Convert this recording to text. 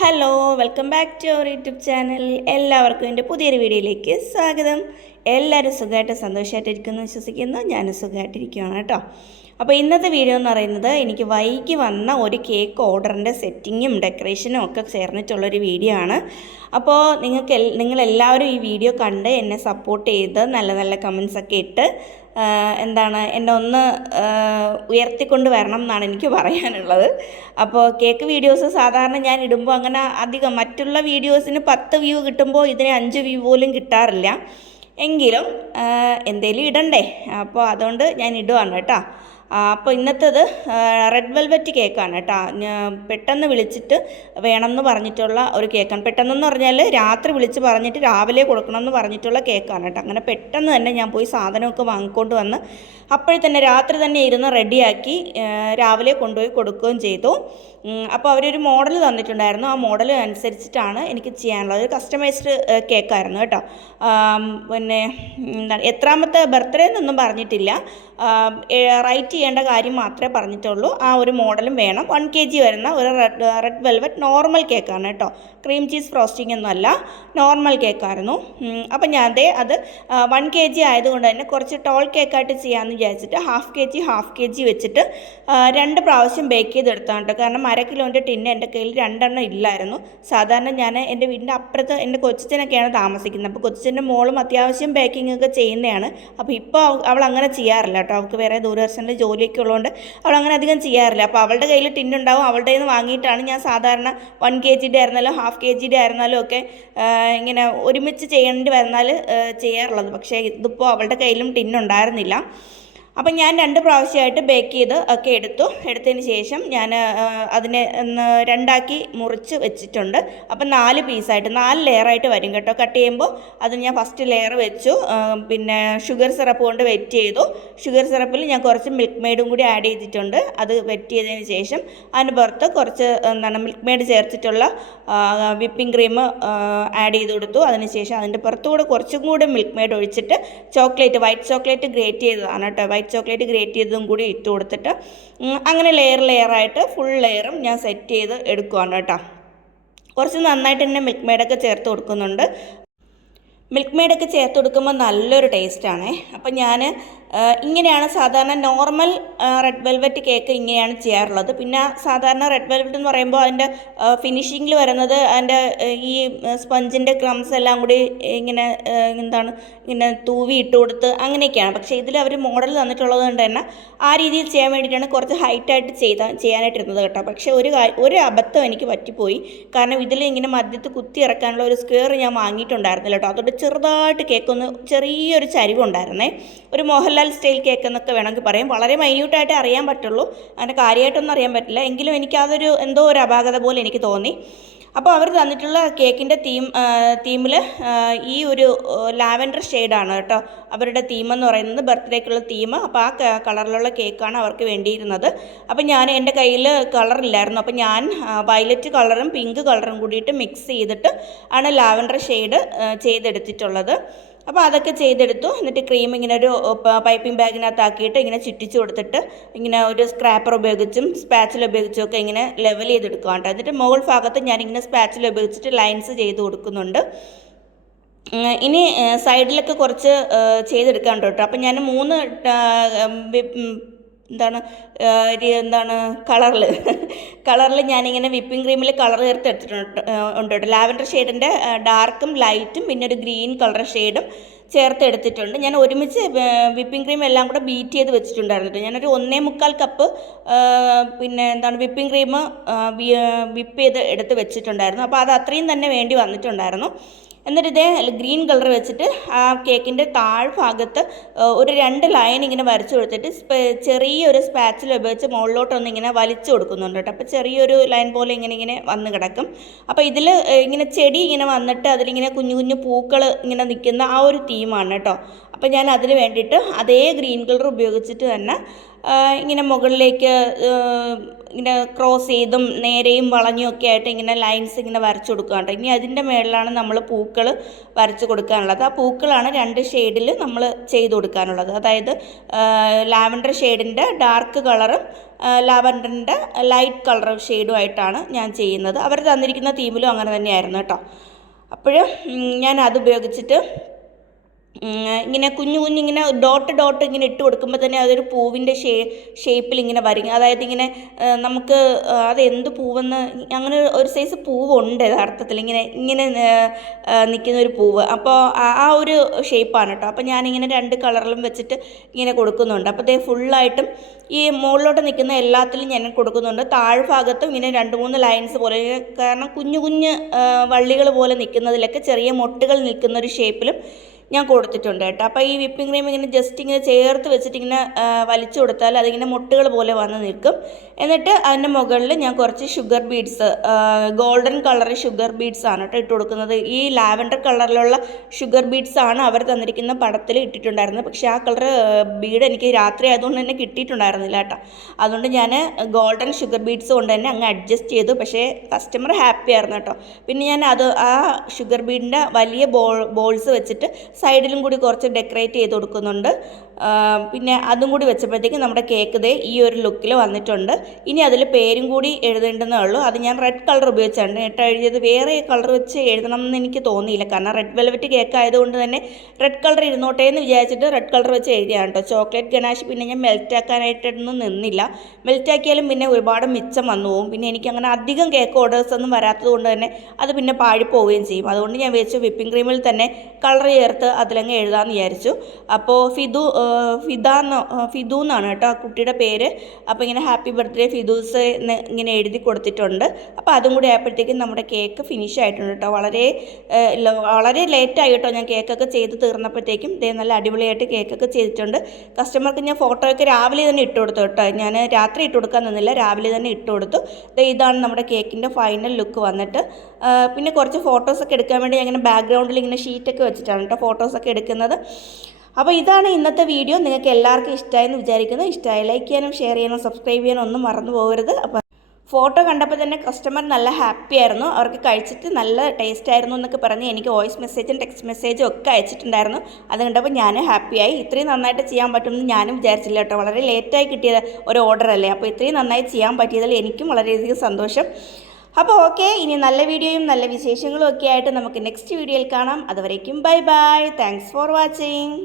Hello welcome back to our YouTube channel. എല്ലാവർക്കും എൻ്റെ പുതിയൊരു വീഡിയോയിലേക്ക് സ്വാഗതം. എല്ലാവരും സുഖമായിട്ട് സന്തോഷമായിട്ടിരിക്കുന്നു വിശ്വസിക്കുന്നു. ഞാനും സുഖമായിട്ടിരിക്കുകയാണ് കേട്ടോ. അപ്പോൾ ഇന്നത്തെ വീഡിയോ എന്ന് പറയുന്നത് എനിക്ക് വൈകി വന്ന ഒരു കേക്ക് ഓർഡറിൻ്റെ സെറ്റിങ്ങും ഡെക്കറേഷനും ഒക്കെ ചേർന്നിട്ടുള്ളൊരു വീഡിയോ ആണ്. അപ്പോൾ നിങ്ങളെല്ലാവരും ഈ വീഡിയോ കണ്ട് എന്നെ സപ്പോർട്ട് ചെയ്ത് നല്ല നല്ല കമൻസൊക്കെ ഇട്ട് എന്നെ ഒന്ന് ഉയർത്തിക്കൊണ്ട് വരണം എന്നാണ് എനിക്ക് പറയാനുള്ളത്. അപ്പോൾ കേക്ക് വീഡിയോസ് സാധാരണ ഞാൻ ഇടുമ്പോൾ അങ്ങനെ അധികം മറ്റുള്ള വീഡിയോസിന് 10 വ്യൂ കിട്ടുമ്പോൾ ഇതിന് 5 വ്യൂ പോലും കിട്ടാറില്ല. എങ്കിലും എന്തേലും ഇടണ്ടേ, അപ്പോൾ അതുകൊണ്ട് ഞാൻ ഇടുവാണ് കേട്ടോ. അപ്പോൾ ഇന്നത്തേത് റെഡ് വെൽവെറ്റ് കേക്കാണ് കേട്ടോ. പെട്ടെന്ന് വിളിച്ചിട്ട് വേണമെന്ന് പറഞ്ഞിട്ടുള്ള ഒരു കേക്കാണ്. പെട്ടെന്നെന്ന് പറഞ്ഞാൽ രാത്രി വിളിച്ച് പറഞ്ഞിട്ട് രാവിലെ കൊടുക്കണമെന്ന് പറഞ്ഞിട്ടുള്ള കേക്കാണ് കേട്ടോ. അങ്ങനെ പെട്ടെന്ന് തന്നെ ഞാൻ പോയി സാധനമൊക്കെ വാങ്ങിക്കൊണ്ട് വന്ന് അപ്പോഴേ തന്നെ രാത്രി തന്നെ ഇരുന്ന് റെഡിയാക്കി രാവിലെ കൊണ്ടുപോയി കൊടുക്കുകയും ചെയ്തു. അപ്പോൾ അവരൊരു മോഡൽ തന്നിട്ടുണ്ടായിരുന്നു. ആ മോഡൽ അനുസരിച്ചിട്ടാണ് എനിക്ക് ചെയ്യാനുള്ളത്. ഒരു കസ്റ്റമൈസ്ഡ് കേക്കായിരുന്നു കേട്ടോ. പിന്നെ എന്താണ് എത്രാമത്തെ ബർത്ത്ഡേ എന്നൊന്നും പറഞ്ഞിട്ടില്ല. റൈറ്റ് ചെയ്യേണ്ട കാര്യം മാത്രമേ പറഞ്ഞിട്ടുള്ളൂ. ആ ഒരു മോഡലും വേണം. 1 kg വരുന്ന ഒരു റെഡ് വെൽവെറ്റ് നോർമൽ കേക്കാണ് കേട്ടോ. ക്രീം ചീസ് ഫ്രോസ്റ്റിംഗ് ഒന്നും അല്ല, നോർമൽ കേക്കായിരുന്നു. അപ്പം ഞാൻ അത് 1 kg ആയതുകൊണ്ട് തന്നെ കുറച്ച് ടോൾ കേക്കായിട്ട് ചെയ്യാമെന്ന് വിചാരിച്ചിട്ട് ഹാഫ് കെ ജി വെച്ചിട്ട് 2 പ്രാവശ്യം ബേക്ക് ചെയ്തെടുത്താണ് കേട്ടോ. കാരണം 1/2 കിലോൻ്റെ ടിന്ന് എൻ്റെ കയ്യിൽ 2 എണ്ണം ഇല്ലായിരുന്നു. സാധാരണ ഞാൻ എൻ്റെ വീടിൻ്റെ അപ്പുറത്ത് എൻ്റെ കൊച്ചച്ഛനൊക്കെയാണ് താമസിക്കുന്നത്. അപ്പോൾ കൊച്ചച്ഛൻ്റെ മോളും അത്യാവശ്യം ബേക്കിംഗ് ഒക്കെ ചെയ്യുന്നതാണ്. അപ്പോൾ ഇപ്പോൾ അവൾ അങ്ങനെ ചെയ്യാറില്ല കേട്ടോ. അവൾക്ക് വേറെ ദൂരദർശനിൽ ജോലിയൊക്കെ ഉള്ളതുകൊണ്ട് അവൾ അങ്ങനെ അധികം ചെയ്യാറില്ല. അപ്പോൾ അവളുടെ കയ്യിൽ ടിന്നുണ്ടാവും. അവളുടെ നിന്ന് വാങ്ങിയിട്ടാണ് ഞാൻ സാധാരണ 1 kg ആയിരുന്നാലും ഹാഫ് kg ആയിരുന്നാലും ഒക്കെ ഇങ്ങനെ ഒരുമിച്ച് ചെയ്യേണ്ടി വന്നാൽ ചെയ്യാറുള്ളത്. പക്ഷേ ഇതിപ്പോൾ അവളുടെ കയ്യിലും ടിന്നുണ്ടായിരുന്നില്ല. അപ്പം ഞാൻ 2 പ്രാവശ്യമായിട്ട് ബേക്ക് ചെയ്ത് ഒക്കെ എടുത്തതിന് ശേഷം ഞാൻ അതിനെ 2ആക്കി മുറിച്ച് വെച്ചിട്ടുണ്ട്. അപ്പം 4 പീസായിട്ട് 4 ലെയറായിട്ട് വരും കേട്ടോ. കട്ട് ചെയ്യുമ്പോൾ അത് ഞാൻ ഫസ്റ്റ് ലെയർ വെച്ചു. പിന്നെ ഷുഗർ സിറപ്പ് കൊണ്ട് വെറ്റ് ചെയ്തു. ഷുഗർ സിറപ്പിൽ ഞാൻ കുറച്ച് മിൽക്ക് മെയ്ഡും കൂടി ആഡ് ചെയ്തിട്ടുണ്ട്. അത് വെറ്റ് ചെയ്തതിന് ശേഷം അതിന് പുറത്ത് കുറച്ച് മിൽക്ക് മെയ്ഡ് ചേർത്തിട്ടുള്ള വിപ്പിംഗ് ക്രീം ആഡ് ചെയ്ത് കൊടുത്തു. അതിനുശേഷം അതിൻ്റെ പുറത്തുകൂടെ കുറച്ചും കൂടി മിൽക്ക് മെയ്ഡ് ഒഴിച്ചിട്ട് വൈറ്റ് ചോക്ലേറ്റ് ഗ്രേറ്റ് ചെയ്തതാണ് കേട്ടോ. വൈറ്റ് ചോക്ലേറ്റ് ഗ്രേറ്റ് ചെയ്തതും കൂടി ഇട്ട് കൊടുത്തിട്ട് അങ്ങനെ ലെയറായിട്ട് ഫുൾ ലെയറും ഞാൻ സെറ്റ് ചെയ്ത് എടുക്കുകയാണ് കേട്ടോ. കുറച്ച് നന്നായിട്ട് തന്നെ മിൽക്ക് മെയ്ഡൊക്കെ ചേർത്ത് കൊടുക്കുന്നുണ്ട്. മിൽക്ക് മെയ്ഡൊക്കെ ചേർത്ത് കൊടുക്കുമ്പോൾ നല്ലൊരു ടേസ്റ്റാണേ. അപ്പം ഞാൻ ഇങ്ങനെയാണ് സാധാരണ നോർമൽ റെഡ് വെൽവെറ്റ് കേക്ക് ഇങ്ങനെയാണ് ചെയ്യാറുള്ളത്. പിന്നെ സാധാരണ റെഡ് വെൽവെറ്റ് എന്ന് പറയുമ്പോൾ അതിൻ്റെ ഫിനിഷിങ്ങിൽ വരുന്നത് അതിൻ്റെ ഈ സ്പഞ്ചിൻ്റെ ക്രംസ് എല്ലാം കൂടി ഇങ്ങനെ തൂവി ഇട്ട് കൊടുത്ത് അങ്ങനെയൊക്കെയാണ്. പക്ഷേ ഇതിൽ അവർ മോഡൽ തന്നിട്ടുള്ളത് കൊണ്ട് തന്നെ ആ രീതിയിൽ ചെയ്യാൻ വേണ്ടിയിട്ടാണ് കുറച്ച് ഹൈറ്റായിട്ട് ചെയ്യാനായിട്ടിരുന്നത് കേട്ടോ. പക്ഷേ ഒരു അബദ്ധം എനിക്ക് പറ്റിപ്പോയി. കാരണം ഇതിൽ ഇങ്ങനെ മധ്യത്ത് കുത്തി ഇറക്കാനുള്ള ഒരു സ്ക്വയർ ഞാൻ വാങ്ങിയിട്ടുണ്ടായിരുന്നില്ല കേട്ടോ. അതുകൊണ്ട് ചെറുതായിട്ട് കേക്കൊന്ന് ചെറിയൊരു ചരിവുണ്ടായിരുന്നേ. ഒരു മോഹൻലാൽ സ്റ്റൈൽ കേക്ക് എന്നൊക്കെ വേണമെങ്കിൽ പറയും. വളരെ മൈന്യൂട്ടായിട്ട് അറിയാൻ പറ്റുള്ളൂ, അങ്ങനെ കാര്യമായിട്ടൊന്നും അറിയാൻ പറ്റില്ല. എങ്കിലും എനിക്കതൊരു എന്തോ ഒരു അപാകത പോലെ എനിക്ക് തോന്നി. അപ്പോൾ അവർ തന്നിട്ടുള്ള കേക്കിൻ്റെ തീമിൽ ഈ ഒരു ലാവൻഡർ ഷെയ്ഡാണ് കേട്ടോ അവരുടെ തീമെന്ന് പറയുന്നത്, ബർത്ത്ഡേക്കുള്ള തീം. അപ്പോൾ ആ കളറിലുള്ള കേക്കാണ് അവർക്ക് വേണ്ടിയിരുന്നത്. അപ്പം എൻ്റെ കയ്യിൽ കളറില്ലായിരുന്നു. അപ്പം ഞാൻ വയലറ്റ് കളറും പിങ്ക് കളറും കൂടിയിട്ട് മിക്സ് ചെയ്തിട്ട് ആണ് ലാവൻഡർ ഷെയ്ഡ് ചെയ്തെടുത്തിട്ടുള്ളത്. അപ്പോൾ അതൊക്കെ ചെയ്തെടുത്തു. എന്നിട്ട് ക്രീം ഇങ്ങനെ ഒരു പൈപ്പിംഗ് ബാഗിനകത്താക്കിയിട്ട് ഇങ്ങനെ ചുറ്റിച്ച് കൊടുത്തിട്ട് ഇങ്ങനെ ഒരു സ്ക്രാപ്പർ ഉപയോഗിച്ചും സ്പാച്ചിൽ ഉപയോഗിച്ചും ഒക്കെ ഇങ്ങനെ ലെവൽ ചെയ്തെടുക്കുകയാണ്. എന്നിട്ട് മുകൾ ഭാഗത്ത് ഞാനിങ്ങനെ സ്പാച്ചിൽ ഉപയോഗിച്ചിട്ട് ലൈൻസ് ചെയ്ത് കൊടുക്കുന്നുണ്ട്. ഇനി സൈഡിലൊക്കെ കുറച്ച് ചെയ്തെടുക്കാണ്ട് കേട്ടോ. അപ്പം ഞാൻ 3 കളറിൽ ഞാനിങ്ങനെ വിപ്പിംഗ് ക്രീമിൽ കളർ ചേർത്ത് എടുത്തിട്ടുണ്ട് കേട്ടോ. ലാവൻഡർ ഷെയ്ഡിൻ്റെ ഡാർക്കും ലൈറ്റും പിന്നെ ഒരു ഗ്രീൻ കളർ ഷെയ്ഡും ചേർത്ത് എടുത്തിട്ടുണ്ട്. ഞാൻ ഒരുമിച്ച് വിപ്പിംഗ് ക്രീം എല്ലാം കൂടെ ബീറ്റ് ചെയ്ത് വെച്ചിട്ടുണ്ടായിരുന്നു. ഞാനൊരു 1.25 കപ്പ് വിപ്പിംഗ് ക്രീം വിപ്പ് ചെയ്ത് എടുത്ത് വെച്ചിട്ടുണ്ടായിരുന്നു. അപ്പോൾ അത് അത്രയും തന്നെ വേണ്ടി വന്നിട്ടുണ്ടായിരുന്നു. എന്നിട്ട് ഇതേ ഗ്രീൻ കളർ വെച്ചിട്ട് ആ കേക്കിൻ്റെ താഴ്ഭാഗത്ത് ഒരു 2 ലൈൻ ഇങ്ങനെ വരച്ചു കൊടുത്തിട്ട് ചെറിയൊരു സ്പാച്ചിൽ ഉപയോഗിച്ച് മുകളിലോട്ടൊന്ന് ഇങ്ങനെ വലിച്ചു കൊടുക്കുന്നുണ്ട് കേട്ടോ. അപ്പോൾ ചെറിയൊരു ലൈൻ പോലെ ഇങ്ങനെ വന്ന് കിടക്കും. അപ്പോൾ ഇതിൽ ഇങ്ങനെ ചെടി ഇങ്ങനെ വന്നിട്ട് അതിലിങ്ങനെ കുഞ്ഞു കുഞ്ഞു പൂക്കൾ ഇങ്ങനെ നിൽക്കുന്ന ആ ഒരു തീമാണ് കേട്ടോ. അപ്പോൾ ഞാൻ അതിന് വേണ്ടിയിട്ട് അതേ ഗ്രീൻ കളർ ഉപയോഗിച്ചിട്ട് തന്നെ ഇങ്ങനെ മുകളിലേക്ക് ഇങ്ങനെ ക്രോസ് ചെയ്തും നേരെയും വളഞ്ഞും ഒക്കെ ആയിട്ട് ഇങ്ങനെ ലൈൻസ് ഇങ്ങനെ വരച്ചു കൊടുക്കുകയാണ്. ഇനി അതിൻ്റെ മേളിലാണ് നമ്മൾ പൂക്കൾ വരച്ച് കൊടുക്കാനുള്ളത്. ആ പൂക്കളാണ് 2 ഷെയ്ഡിൽ നമ്മൾ ചെയ്ത് കൊടുക്കാനുള്ളത്. അതായത് ലാവൻഡർ ഷെയ്ഡിൻ്റെ ഡാർക്ക് കളറും ലാവൻഡറിൻ്റെ ലൈറ്റ് കളർ ഷെയ്ഡുമായിട്ടാണ് ഞാൻ ചെയ്യുന്നത്. അവർ തന്നിരിക്കുന്ന തീമിലും അങ്ങനെ തന്നെയായിരുന്നു കേട്ടോ. അപ്പോൾ ഞാൻ അത് ഉപയോഗിച്ചിട്ട് ഇങ്ങനെ കുഞ്ഞിങ്ങനെ ഡോട്ട് ഇങ്ങനെ ഇട്ട് കൊടുക്കുമ്പോൾ തന്നെ അതൊരു പൂവിൻ്റെ ഷേപ്പിൽ ഇങ്ങനെ വരും. അതായത് ഇങ്ങനെ നമുക്ക് അതെന്ത് പൂവെന്ന് അങ്ങനെ ഒരു സൈസ് പൂവുണ്ട് യഥാർത്ഥത്തിൽ ഇങ്ങനെ നിൽക്കുന്ന ഒരു പൂവ്. അപ്പോൾ ആ ഒരു ഷേപ്പാണ് കേട്ടോ. അപ്പോൾ ഞാനിങ്ങനെ 2 കളറിലും വെച്ചിട്ട് ഇങ്ങനെ കൊടുക്കുന്നുണ്ട്. അപ്പോൾ അതേ ഫുള്ളായിട്ടും ഈ മുകളിലോട്ട് നിൽക്കുന്ന എല്ലാത്തിലും ഞാൻ കൊടുക്കുന്നുണ്ട്. താഴ്ഭാഗത്തും ഇങ്ങനെ 2-3 ലൈൻസ് പോലെ, കാരണം കുഞ്ഞു വള്ളികൾ പോലെ നിൽക്കുന്നതിലൊക്കെ ചെറിയ മൊട്ടുകൾ നിൽക്കുന്ന ഒരു ഷേപ്പിലും ഞാൻ കൊടുത്തിട്ടുണ്ട് കേട്ടോ. അപ്പോൾ ഈ വിപ്പിംഗ് ക്രീം ഇങ്ങനെ ജസ്റ്റ് ഇങ്ങനെ ചേർത്ത് വെച്ചിട്ട് ഇങ്ങനെ വലിച്ചു കൊടുത്താൽ അതിങ്ങനെ മുട്ടുകൾ പോലെ വന്ന് നിൽക്കും. എന്നിട്ട് അതിൻ്റെ മുകളിൽ ഞാൻ കുറച്ച് sugar beads, golden colour sugar beads ആണ് കേട്ടോ ഇട്ട് കൊടുക്കുന്നത്. ഈ ലാവൻഡർ കളറിലുള്ള ഷുഗർ ബീഡ്സ് ആണ് അവർ തന്നിരിക്കുന്ന പടത്തിൽ ഇട്ടിട്ടുണ്ടായിരുന്നത്. പക്ഷേ ആ കളർ ബീഡ് എനിക്ക് രാത്രി ആയതുകൊണ്ട് തന്നെ കിട്ടിയിട്ടുണ്ടായിരുന്നില്ല കേട്ടോ. അതുകൊണ്ട് ഞാൻ ഗോൾഡൻ ഷുഗർ ബീഡ്സ് കൊണ്ട് തന്നെ അങ്ങ് അഡ്ജസ്റ്റ് ചെയ്തു. പക്ഷേ കസ്റ്റമർ ഹാപ്പി ആയിരുന്നു കേട്ടോ. പിന്നെ ഞാൻ ആ ഷുഗർ ബീഡിൻ്റെ വലിയ ബോൾസ് വെച്ചിട്ട് സൈഡിലും കൂടി കുറച്ച് ഡെക്കറേറ്റ് ചെയ്ത് കൊടുക്കുന്നുണ്ട്. പിന്നെ അതും കൂടി വെച്ചപ്പോഴത്തേക്കും നമ്മുടെ കേക്ക് ദേ ഈ ഒരു ലുക്കിൽ വന്നിട്ടുണ്ട്. ഇനി അതിൽ പേരും കൂടി എഴുതേണ്ടെന്നേ ഉള്ളൂ. അത് ഞാൻ റെഡ് കളർ ഉപയോഗിച്ചാണ് കേട്ടോ എഴുതിയത്. വേറെ കളർ വെച്ച് എഴുതണം എന്ന് എനിക്ക് തോന്നിയില്ല, കാരണം റെഡ് വെൽവെറ്റ് കേക്ക് ആയതുകൊണ്ട് തന്നെ റെഡ് കളർ ഇരുന്നോട്ടെ എന്ന് വിചാരിച്ചിട്ട് റെഡ് കളർ വെച്ച് എഴുതിയാണ് കേട്ടോ. ചോക്ലേറ്റ് ഗനാഷ് പിന്നെ ഞാൻ മെൽറ്റാക്കാനായിട്ടൊന്നും നിന്നില്ല. മെൽറ്റാക്കിയാലും പിന്നെ ഒരുപാട് മിച്ചം വന്നു പോകും. പിന്നെ എനിക്കങ്ങനെ അധികം കേക്ക് ഓർഡേഴ്സ് ഒന്നും വരാത്തത് കൊണ്ട് തന്നെ അത് പിന്നെ പാഴിപ്പോവുകയും ചെയ്യും. അതുകൊണ്ട് ഞാൻ വെച്ച് വിപ്പിംഗ് ക്രീമിൽ തന്നെ കളർ ചേർത്ത് അതിലങ്ങ് എഴുതാമെന്ന് വിചാരിച്ചു. അപ്പോൾ ഫിദു എന്നാണ് കേട്ടോ ആ കുട്ടിയുടെ പേര്. അപ്പോൾ ഇങ്ങനെ ഹാപ്പി ബർത്ത്ഡേ ഫിദൂസ് എന്ന് ഇങ്ങനെ എഴുതി കൊടുത്തിട്ടുണ്ട്. അപ്പോൾ അതും കൂടി ആയപ്പോഴത്തേക്കും നമ്മുടെ കേക്ക് ഫിനിഷ് ആയിട്ടുണ്ട് കേട്ടോ. വളരെ ലേറ്റായി കേട്ടോ ഞാൻ കേക്കൊക്കെ ചെയ്ത് തീർന്നപ്പോഴത്തേക്കും. ഇതേ നല്ല അടിപൊളിയായിട്ട് കേക്കൊക്കെ ചെയ്തിട്ടുണ്ട്. കസ്റ്റമർക്ക് ഞാൻ ഫോട്ടോയൊക്കെ രാവിലെ തന്നെ ഇട്ട് കൊടുത്തു കേട്ടോ. ഞാൻ രാത്രി ഇട്ട് കൊടുക്കാൻ നിന്നില്ല, രാവിലെ തന്നെ ഇട്ട് കൊടുത്തു. ഇതാണ് നമ്മുടെ കേക്കിൻ്റെ ഫൈനൽ ലുക്ക് വന്നിട്ട്. പിന്നെ കുറച്ച് ഫോട്ടോസൊക്കെ എടുക്കാൻ വേണ്ടി അങ്ങനെ ബാക്ക്ഗ്രൗണ്ടിൽ ഇങ്ങനെ ഷീറ്റൊക്കെ വെച്ചിട്ടാണ് കേട്ടോ ഫോട്ടോസൊക്കെ എടുക്കുന്നത്. അപ്പോൾ ഇതാണ് ഇന്നത്തെ വീഡിയോ. നിങ്ങൾക്ക് എല്ലാവർക്കും ഇഷ്ടമായെന്ന് വിചാരിക്കുന്നു. ഇഷ്ടമായി ലൈക്ക് ചെയ്യാനും ഷെയർ ചെയ്യാനും സബ്സ്ക്രൈബ് ചെയ്യാനും ഒന്നും മറന്നു പോകരുത്. അപ്പോൾ ഫോട്ടോ കണ്ടപ്പോൾ തന്നെ കസ്റ്റമർ നല്ല ഹാപ്പി ആയിരുന്നു. അവർക്ക് കഴിച്ചിട്ട് നല്ല ടേസ്റ്റ് ആയിരുന്നു എന്നൊക്കെ പറഞ്ഞ് എനിക്ക് വോയിസ് മെസ്സേജും ടെക്സ്റ്റ് മെസ്സേജും ഒക്കെ അയച്ചിട്ടുണ്ടായിരുന്നു. അത് കണ്ടപ്പോൾ ഞാൻ ഹാപ്പിയായി. ഇത്രയും നന്നായിട്ട് ചെയ്യാൻ പറ്റുമെന്ന് ഞാനും വിചാരിച്ചില്ല കേട്ടോ. വളരെ ലേറ്റായി കിട്ടിയ ഒരു ഓർഡർ അല്ലേ. അപ്പോൾ ഇത്രയും നന്നായി ചെയ്യാൻ പറ്റിയതിൽ എനിക്കും വളരെയധികം സന്തോഷം. അപ്പോൾ ഓക്കെ, ഇനി നല്ല വീഡിയോയും നല്ല വിശേഷങ്ങളും ഒക്കെ ആയിട്ട് നമുക്ക് നെക്സ്റ്റ് വീഡിയോയിൽ കാണാം. അതുവരേക്കും bye bye. Thanks for watching.